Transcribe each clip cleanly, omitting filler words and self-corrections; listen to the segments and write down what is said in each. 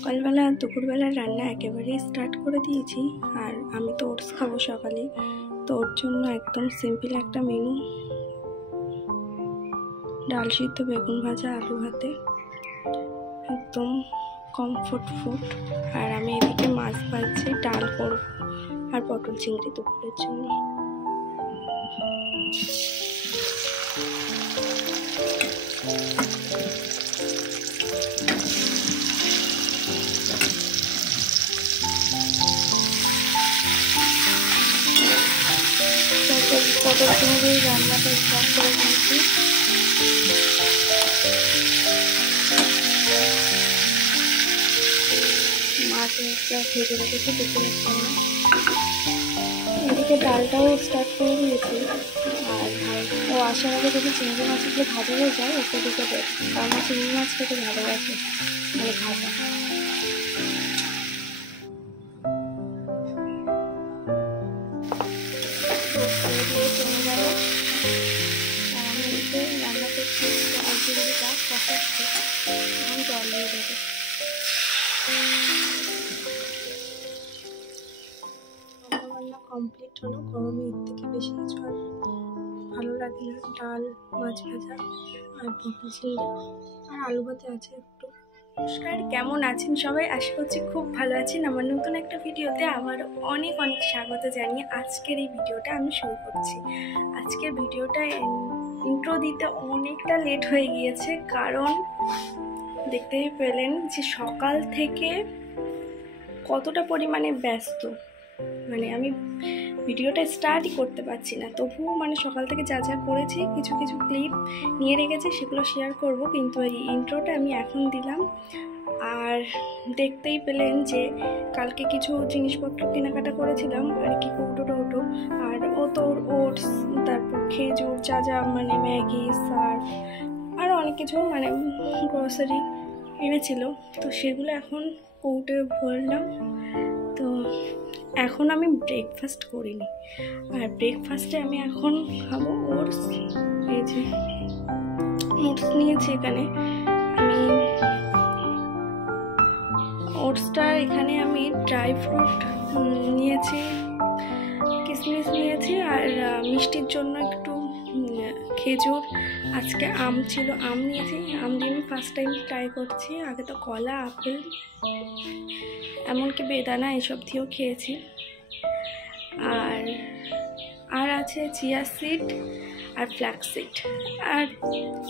সকালবেলা দুপুরবেলার রান্না একেবারেই স্টার্ট করে দিয়েছি। আর আমি তো ওটস খাবো সকালে, তো ওর জন্য একদম সিম্পল একটা মেনু, ডাল সিদ্ধ, বেগুন ভাজা, আলু ভাতে, একদম কমফোর্ট ফুড। আর আমি এদিকে মাছ ভাজছি, ডাল করব আর পটল চিংড়ি দুপুরের জন্য। পটল চিংড়ি রান্নাটা স্টার্ট করে দিয়েছি। মাছ ভেজে রেখেছি দুপুরের জন্য। এদিকে ডালটাও স্টার্ট করে দিয়েছি। আর ও আসার আগে যদি চিংড়ি মাছগুলো ভাজা হয়ে যায় ওকে দিকে দেয়, কারণ চিংড়ি মাছ খেতে ভালোবাসে, মানে ভাজা। রান্না করছি, এখন জল দিয়ে দেবো। রান্না কমপ্লিট হলো। গরমে এর থেকে বেশি কিছু আর ভালো লাগে না। ডাল, মাছ ভাজা আর পটল চিংড়ি আর আলু ভাতে আছে একটু। নমস্কার, কেমন আছেন সবাই? আশা করছি খুব ভালো আছেন। আমার নতুন একটা ভিডিওতে আবার অনেক অনেক স্বাগত জানিয়ে আজকের এই ভিডিওটা আমি শুরু করছি। আজকের ভিডিওটা ইন্ট্রো দিতে অনেকটা লেট হয়ে গিয়েছে, কারণ দেখতেই পেলেন যে সকাল থেকে কতটা পরিমাণে ব্যস্ত। মানে আমি ভিডিওটা স্টার্টই করতে পারছি না, তবুও মানে সকাল থেকে যা যা করেছি কিছু কিছু ক্লিপ নিয়ে রেখেছি, সেগুলো শেয়ার করব, কিন্তু এই ইন্ট্রোটা আমি এখন দিলাম। আর দেখতেই পেলেন যে কালকে কিছু জিনিসপত্র কেনাকাটা করেছিলাম আর কি, কৌটো, আর ও তো ওটস, তারপর খেজুর, যা যা মানে ম্যাগি, সার্ফ, আরও অনেক কিছু মানে গ্রসারি এনেছিল, তো সেগুলো এখন কৌটে ভরলাম। তো এখন আমি ব্রেকফাস্ট করিনি, আর ব্রেকফাস্টে আমি এখন খাবো ওটস। এই যে ওটস নিয়েছি এখানে আমি। ওটসটা এখানে আমি ড্রাই ফ্রুট নিয়েছি, কিশমিশ নিয়েছি, আর মিষ্টির জন্য একটু খেজুর, আজকে আম ছিল, আম নিয়েছি। আম দিয়ে আমি ফার্স্ট টাইম ট্রাই করছি, আগে তো কলা, আপেল, এমনকি বেদানা এসব দিয়েও খেয়েছি। আর আছে চিয়া সিড আর ফ্ল্যাক্স সিড, আর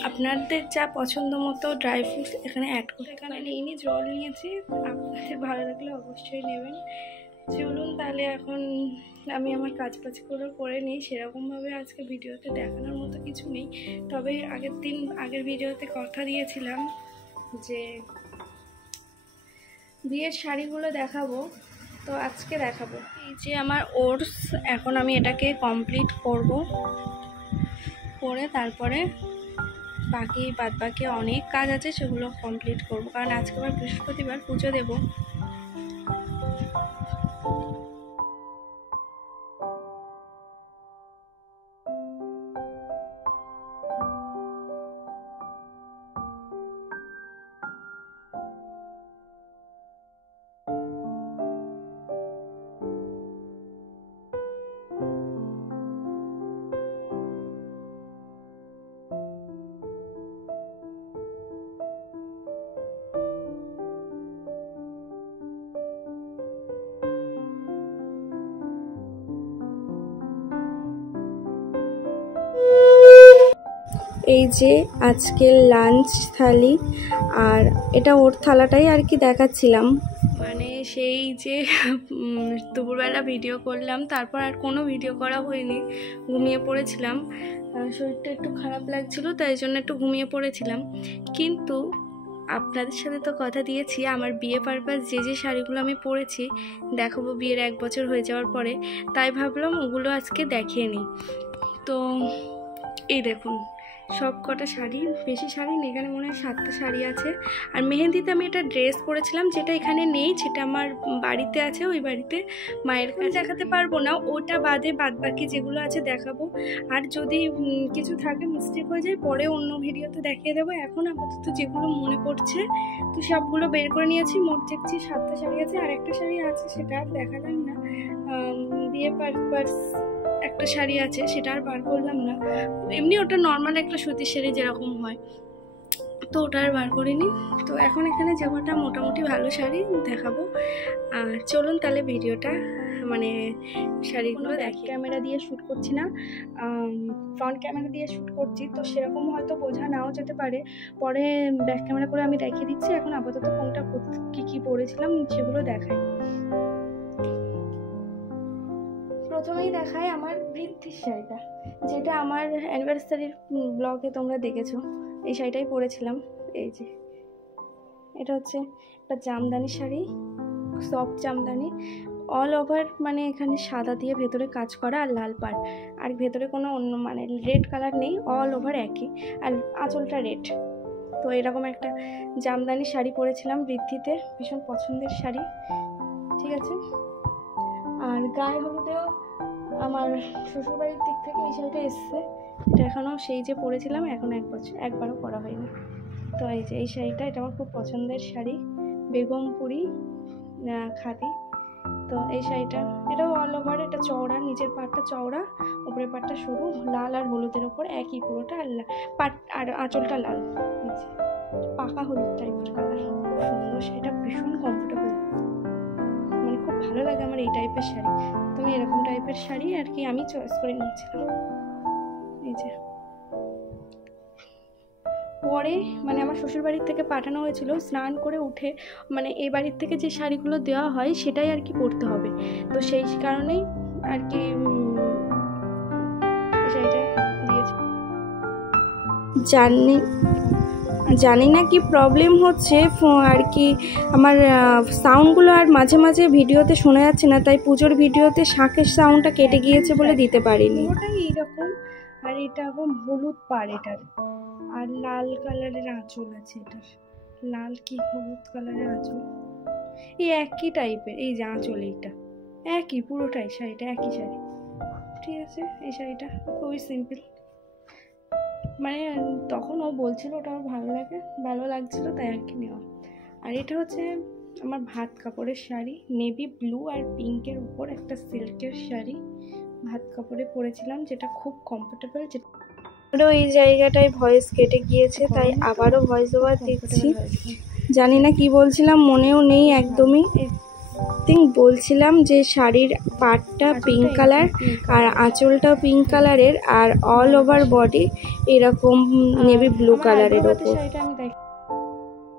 আপনাদের যা পছন্দ মতো ড্রাই ফ্রুটস এখানে অ্যাড করে। এখানে নিয়ে জল নিয়েছি, আপনাদের ভালো লাগলে অবশ্যই নেবেন। চলুন তাহলে এখন আমি আমার কাজগুলো করে নিই। সেরকমভাবে আজকে ভিডিওতে দেখানোর মতো কিছু নেই, তবে আগের ভিডিওতে কথা দিয়েছিলাম যে বিয়ের শাড়িগুলো দেখাবো, তো আজকে দেখাবো। এই যে আমার ওটস, এখন আমি এটাকে কমপ্লিট করব, করে তারপরে বাকি অনেক কাজ আছে সেগুলো কমপ্লিট করব, কারণ আজকে আবার বৃহস্পতিবার পুজো দেবো। এই যে আজকের লাঞ্চ থালি, আর এটা ওর থালাটাই আর কি দেখাচ্ছিলাম। মানে সেই যে দুপুরবেলা ভিডিও করলাম, তারপর আর কোনো ভিডিও করা হয়নি, ঘুমিয়ে পড়েছিলাম। শরীরটা একটু খারাপ লাগছিল, তাই জন্য একটু ঘুমিয়ে পড়েছিলাম। কিন্তু আপনাদের সাথে তো কথা দিয়েছি আমার বিয়ে পারপাস যে শাড়িগুলো আমি পরেছি দেখাবো বিয়ের 1 বছর হয়ে যাওয়ার পরে, তাই ভাবলাম ওগুলো আজকে দেখিয়ে নিই। তো এই দেখুন, সব কটা শাড়ি, বেশি শাড়ি নেই, এখানে মনে হয় 7টা শাড়ি আছে। আর মেহেন্দিতে আমি একটা ড্রেস পরেছিলাম, যেটা এখানে নেই, সেটা আমার বাড়িতে আছে, ওই বাড়িতে মায়ের কাছে। দেখাতে পারবো না, ওটা বাদে বাদ বাকি যেগুলো আছে দেখাবো। আর যদি কিছু থাকে মিস্টেক হয়ে যায় পরে অন্য ভিডিওতে দেখিয়ে দেবো। এখন আপাতত যেগুলো মনে পড়ছে তো সবগুলো বের করে নিয়েছি। মোট দেখছি 7টা শাড়ি আছে, আর একটা শাড়ি আছে সেটা আর দেখালাম না। বিয়ে পারপাস একটা শাড়ি আছে, সেটা আর বার করলাম না। এমনি ওটা নর্মাল একটা সুতির শাড়ি যেরকম হয়, তো ওটা আর বার করিনি। তো এখন এখানে যে কটা মোটামুটি ভালো শাড়ি দেখাবো। চলুন তাহলে ভিডিওটা, মানে শাড়িগুলো দেখি। ক্যামেরা দিয়ে শ্যুট করছি না, ফ্রন্ট ক্যামেরা দিয়ে শ্যুট করছি, তো সেরকম হয়তো বোঝা নাও যেতে পারে, পরে ব্যাক ক্যামেরা করে আমি দেখিয়ে দিচ্ছি। এখন আপাতত কোনটা কী পরেছিলাম সেগুলো দেখাই। প্রথমেই দেখায় আমার বৃদ্ধির শাড়িটা, যেটা আমার অ্যানিভার্সারির ব্লগে তোমরা দেখেছো। এই শাড়িটাই পরেছিলাম। এই যে এটা হচ্ছে একটা Jamdani sari, soft Jamdani, all over, মানে এখানে সাদা দিয়ে ভেতরে কাজ করা আর লাল পাড়, আর ভেতরে কোনো অন্য মানে রেড কালার নেই, অল ওভার একই, আর আঁচলটা রেড। তো এরকম একটা জামদানি শাড়ি পরেছিলাম বৃদ্ধিতে, ভীষণ পছন্দের শাড়ি, ঠিক আছে। আর গায়ে হলুদেও আমার শ্বশুরবাড়ির দিক থেকে এই শাড়িটা এসছে, এটা এখনও সেই যে পরেছিলাম, এখন একবারও পরা হয়নি। তো এই যে এই শাড়িটা, এটা আমার খুব পছন্দের শাড়ি, বেগমপুরি খাদি। তো এই শাড়িটা, এটাও অল ওভার, এটা চওড়া, নিচের পাটটা চওড়া, উপরের পাটটা সরু, লাল আর হলুদের ওপর একই পুরোটা, আর পাট আর আঁচলটা লাল, পাকা হলুদ টাইপের কালার, সুন্দর শাড়িটা, ভীষণ কমফোর্টেবল, মানে খুব ভালো লাগে আমার এই টাইপের শাড়ি। তো এরকম টাইপের শাড়ি আর কি আমি চয়েস করে নিয়েছিলাম। এই যে পরে মানে আমার শ্বশুরবাড়ির থেকে পাঠানো হয়েছিল, স্নান করে উঠে মানে এই বাড়ির থেকে যে শাড়িগুলো দেওয়া হয় সেটাই আর কি পরতে হবে, তো সেই কারণেই আর কি এই শাড়িটা দিয়েছি। জানি না কি প্রবলেম হচ্ছে আর কি, আমার সাউন্ডগুলো আর মাঝে মাঝে ভিডিওতে শোনা যাচ্ছে না, তাই পুজোর ভিডিওতে শাঁখের সাউন্ডটা কেটে গিয়েছে বলে দিতে পারিনি। ওটাই এইরকম, আর এটা এখন হলুদ পাড় এটার, আর লাল কালারের আঁচল আছে এটার, লাল কি হলুদ কালারের আঁচল, এই একই টাইপের, এই যে আঁচল এইটা একই, পুরোটাই শাড়িটা একই শাড়ি, ঠিক আছে। এই শাড়িটা খুবই সিম্পল, মানে তখন ও বলছিল ওটা আমার ভালো লাগছিল তাই আর কি নেওয়া। আর এটা হচ্ছে আমার ভাত কাপড়ের শাড়ি, নেভি ব্লু আর পিঙ্কের উপর একটা সিল্কের শাড়ি ভাত কাপড়ে পরেছিলাম, যেটা খুব কমফোর্টেবল। যেটা এই জায়গাটায় ভয়েস কেটে গিয়েছে, তাই আবারও ভয়েস ওভার দিচ্ছি। জানি না কি বলছিলাম, মনেও নেই একদমই। বলছিলাম যে শাড়ির পাটটা পিঙ্ক কালার আর আঁচলটাও পিঙ্ক কালারের, আর অল ওভার বডি এরকম নেভি ব্লু কালারের ওপর।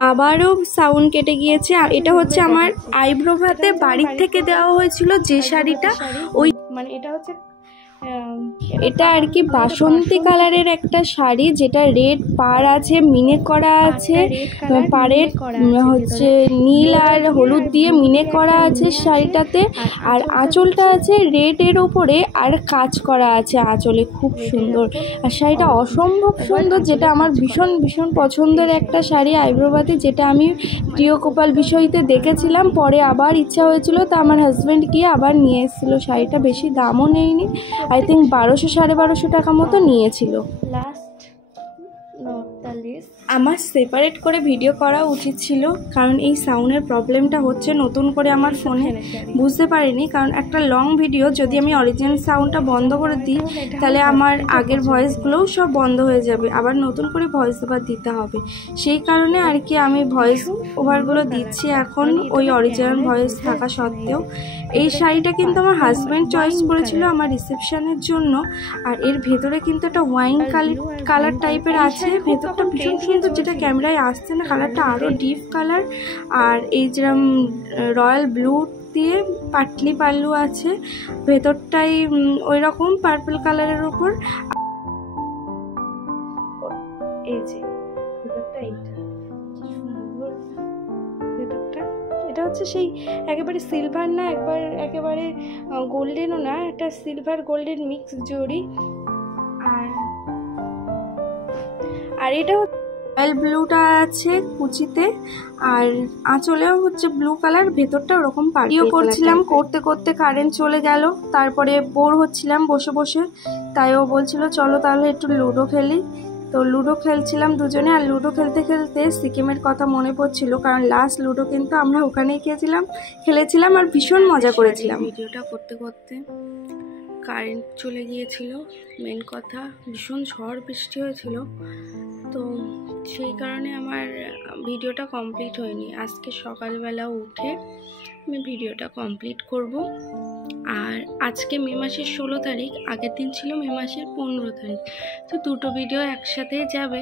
আবারও সাউন্ড কেটে গিয়েছে। এটা হচ্ছে আমার আইব্রো ভাতে বাড়ির থেকে দেওয়া হয়েছিল যে শাড়িটা, ওই মানে এটা আর কি বাসন্তী কালারের একটা শাড়ি, যেটা রেড পাড় আছে, মিনে করা আছে, পাড়ের হচ্ছে নীল আর হলুদ দিয়ে মিনে করা আছে শাড়িটাতে, আর আঁচলটা আছে রেডের ওপরে আর কাজ করা আছে আঁচলে, খুব সুন্দর। আর শাড়িটা অসম্ভব সুন্দর, যেটা আমার ভীষণ ভীষণ পছন্দের একটা শাড়ি আইব্রোবাতি, যেটা আমি প্রিয় গোপাল বিষয়তে দেখেছিলাম, পরে আবার ইচ্ছা হয়েছিল, তা আমার হাজব্যান্ড গিয়ে আবার নিয়ে এসেছিলো শাড়িটা। বেশি দামও নেয়নি, আই থিঙ্ক 1200-1250 টাকা মতো নিয়েছিল। আমার সেপারেট করে ভিডিও করা উচিত ছিল, কারণ এই সাউন্ডের প্রবলেমটা হচ্ছে নতুন করে আমার ফোনে, বুঝতে পারিনি। কারণ একটা লং ভিডিও যদি আমি অরিজিনাল সাউন্ডটা বন্ধ করে দিই, তাহলে আমার আগের ভয়েসগুলোও সব বন্ধ হয়ে যাবে, আবার নতুন করে ভয়েস ওভার দিতে হবে। সেই কারণে আর কি আমি ভয়েস ওভারগুলো দিচ্ছি এখন, ওই অরিজিনাল ভয়েস থাকা সত্ত্বেও। এই শাড়িটা কিন্তু আমার হাজব্যান্ড চয়েস করেছিল আমার রিসেপশনের জন্য, আর এর ভেতরে কিন্তু একটা ওয়াইন কালার টাইপের আছে, ভেতরটা ভীষণ সুন্দর, যেটা ক্যামেরায় আসছে না, কালারটা আরও ডিপ কালার। আর এই যেরকম রয়্যাল ব্লু দিয়ে পাটলি পাল্লু আছে, ভেতরটাই ওই রকম পার্পল কালারের ওপর। এই যে ভেতরটা এইটা সুন্দর, ভেতরটা এটা হচ্ছে সেই একেবারে সিলভার না, একেবারে গোল্ডেনও না, একটা সিলভার গোল্ডেন মিক্স জড়ি। আর আর এটা রয়্যাল ব্লুটা আছে কুচিতে, আর আঁচলেও হচ্ছে ব্লু কালার, ভেতরটা ওরকম পার্টিও করছিলাম। করতে করতে কারেন্ট চলে গেল, তারপরে বোর হচ্ছিলাম বসে বসে, তাই ও বলছিল চলো তাহলে একটু লুডো খেলি। তো লুডো খেলছিলাম দুজনে, আর লুডো খেলতে খেলতে সিকিমের কথা মনে পড়ছিল, কারণ লাস্ট লুডো কিন্তু আমরা ওখানেই খেলেছিলাম আর ভীষণ মজা করেছিলাম। ভিডিওটা করতে করতে কারেন্ট চলে গিয়েছিল, মেন কথা ভীষণ ঝড় বৃষ্টি হয়েছিল, তো সেই কারণে আমার ভিডিওটা কমপ্লিট হয়নি। আজকে সকালবেলা উঠে আমি ভিডিওটা কমপ্লিট করব। আর আজকে মে মাসের 16 তারিখ, আগের দিন ছিল মে মাসের 15 তারিখ, তো দুটো ভিডিও একসাথে যাবে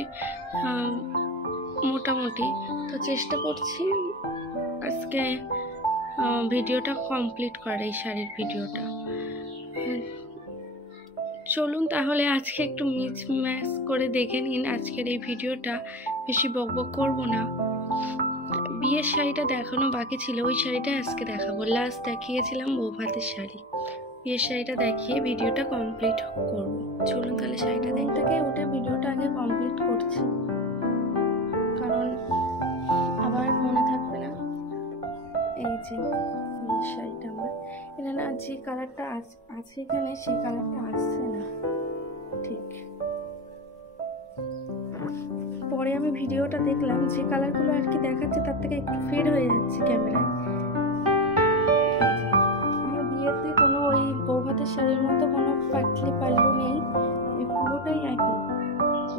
মোটামুটি। তো চেষ্টা করছি আজকে ভিডিওটা কমপ্লিট করার, এই শাড়ির ভিডিওটা। চলুন তাহলে আজকে একটু মিক্স করে দেখে নিন আজকের এই ভিডিওটা, বেশি বকবক করবো না। বিয়ের শাড়িটা দেখানো বাকি ছিল, ওই শাড়িটা আজকে দেখাবো। লাস্ট দেখিয়েছিলাম বউ ভাতের শাড়ি, বিয়ের শাড়িটা দেখিয়ে ভিডিওটা কমপ্লিট করব। চলুন তাহলে শাড়িটা দেখতে উঠে ভিডিওটা আগে কমপ্লিট করছি, কারণ আবার মনে থাকবে না। এই যে বিয়ের শাড়িটা আমার, এটা না যে কালারটা আছে এখানে সেই কালারটা আসছে না ঠিক। পরে আমি ভিডিওটা দেখলাম যে কালারগুলো আর কি দেখাচ্ছে তার থেকে একটু ফেড হয়ে যাচ্ছে ক্যামেরায়। আমার বিয়েতে কোনো ওই বউ ভাতের শাড়ির মতো কোনো পাতলি পাল্লু নেই, পুরোটাই একই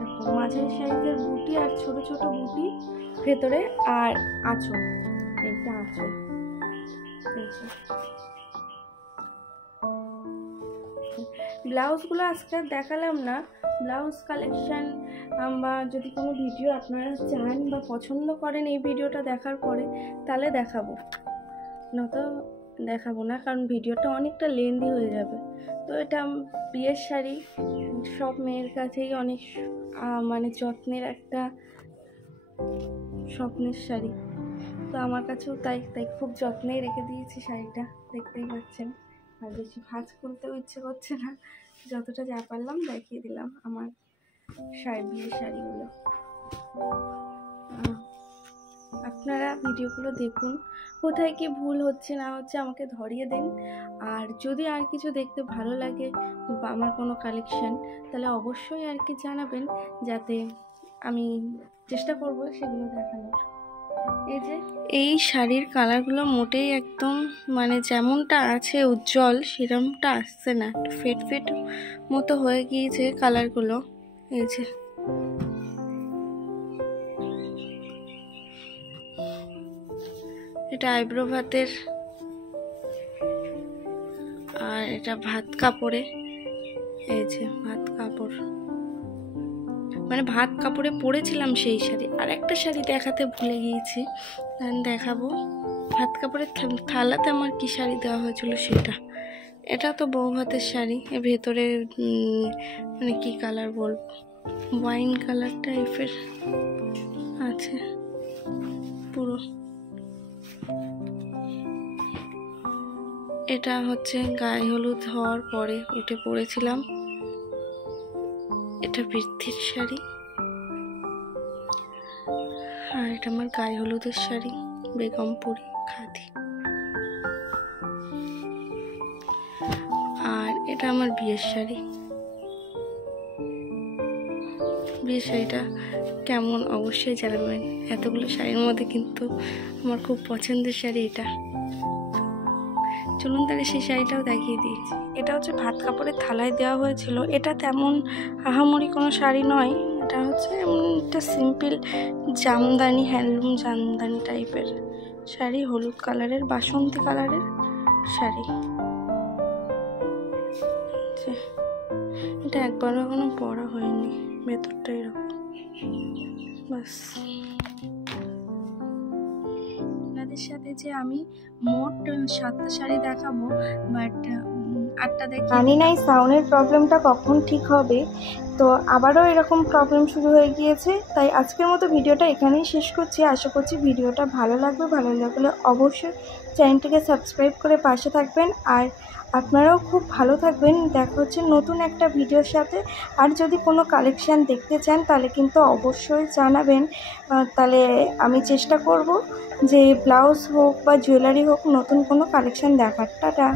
রকম, মাঝারি সাইজের বুটি আর ছোট ছোট বুটি ভেতরে, আর আঁচল, এইটা আঁচল। ব্লাউজগুলো আজকে দেখালাম না, ব্লাউজ কালেকশন বা যদি কোনো ভিডিও আপনারা চান বা পছন্দ করেন এই ভিডিওটা দেখার পরে, তাহলে দেখাবো, নয়তো দেখাবো না, কারণ ভিডিওটা অনেকটা লেন্দি হয়ে যাবে। তো এটা বিয়ের শাড়ি, সব মেয়ের কাছেই অনেক মানে যত্নের একটা স্বপ্নের শাড়ি, তো আমার কাছেও তাই খুব যত্নেই রেখে দিয়েছি শাড়িটা, দেখতেই পাচ্ছেন। আর বেশি ভাঁজ করতেও ইচ্ছে করছে না, যতটা যা পারলাম দেখিয়ে দিলাম আমার বিয়ের শাড়িগুলো। আপনারা ভিডিওগুলো দেখুন, কোথায় কি ভুল হচ্ছে না হচ্ছে আমাকে ধরিয়ে দেন। আর যদি আর কিছু দেখতে ভালো লাগে বা আমার কোনো কালেকশন, তাহলে অবশ্যই আর কি জানাবেন, যাতে আমি চেষ্টা করব সেগুলো দেখানোর। এই যে এই শাড়ির কালারগুলো মোটেই একদম মানে যেমনটা আছে উজ্জ্বল সেরকমটা আসছে না, একটু ফেট মতো হয়ে গিয়েছে কালারগুলো। এই যে এটা আইব্রো ভাতের, আর এটা ভাত কাপড়ে। এই যে ভাত কাপড়, মানে ভাত কাপড়ে পরেছিলাম সেই শাড়ি। আর একটা শাড়ি দেখাতে ভুলে গিয়েছি, দেখাবো। ভাত কাপড়ের থালাতে আমার কি শাড়ি দেওয়া হয়েছিল সেটা, এটা তো বউ ভাতের শাড়ি। এর ভেতরে মানে কি কালার বলবো, ওয়াইন কালার টাইপের আছে পুরো। এটা হচ্ছে গায়ে হলুদ হওয়ার পরে উঠে পড়েছিলাম, এটা বৃদ্ধির শাড়ি। আর এটা আমার গায়ে হলুদের শাড়ি, বেগমপুরি খাদি। আর এটা আমার বিয়ের শাড়ি। বিয়ের শাড়িটা কেমন অবশ্যই জানাবেন। এতগুলো শাড়ির মধ্যে কিন্তু আমার খুব পছন্দের শাড়ি এটা। চলুন তাহলে সেই শাড়িটাও দেখিয়ে দিয়েছি। এটা হচ্ছে ভাত কাপড়ের থালায় দেওয়া হয়েছিল। এটা তেমন আহামরি কোনো শাড়ি নয়, এটা হচ্ছে একটা সিম্পল জামদানি, হ্যান্ডলুম জামদানি টাইপের শাড়ি, হলুদ কালারের, বাসন্তী কালারের শাড়ি। এটা একবারও এখনো পরা হয়নি, ভেতরটা এরকম বাস। আপনাদের সাথে যে আমি মোট 7টা শাড়ি দেখাবো, বাট আটটা দেখি। জানি না এই সাউন্ডের প্রবলেমটা কখন ঠিক হবে, তো আবারও এরকম প্রবলেম শুরু হয়ে গিয়েছে। তাই আজকের মতো ভিডিওটা এখানেই শেষ করছি। আশা করছি ভিডিওটা ভালো লাগবে, ভালো লাগলে অবশ্যই চ্যানেলটিকে সাবস্ক্রাইব করে পাশে থাকবেন। আর আপনারাও খুব ভালো থাকবেন। দেখা হচ্ছে নতুন একটা ভিডিওর সাথে। আর যদি কোনো কালেকশান দেখতে চান তাহলে কিন্তু অবশ্যই জানাবেন, তাহলে আমি চেষ্টা করব যে ব্লাউজ হোক বা জুয়েলারি হোক নতুন কোনো কালেকশান দেখার। টাটা।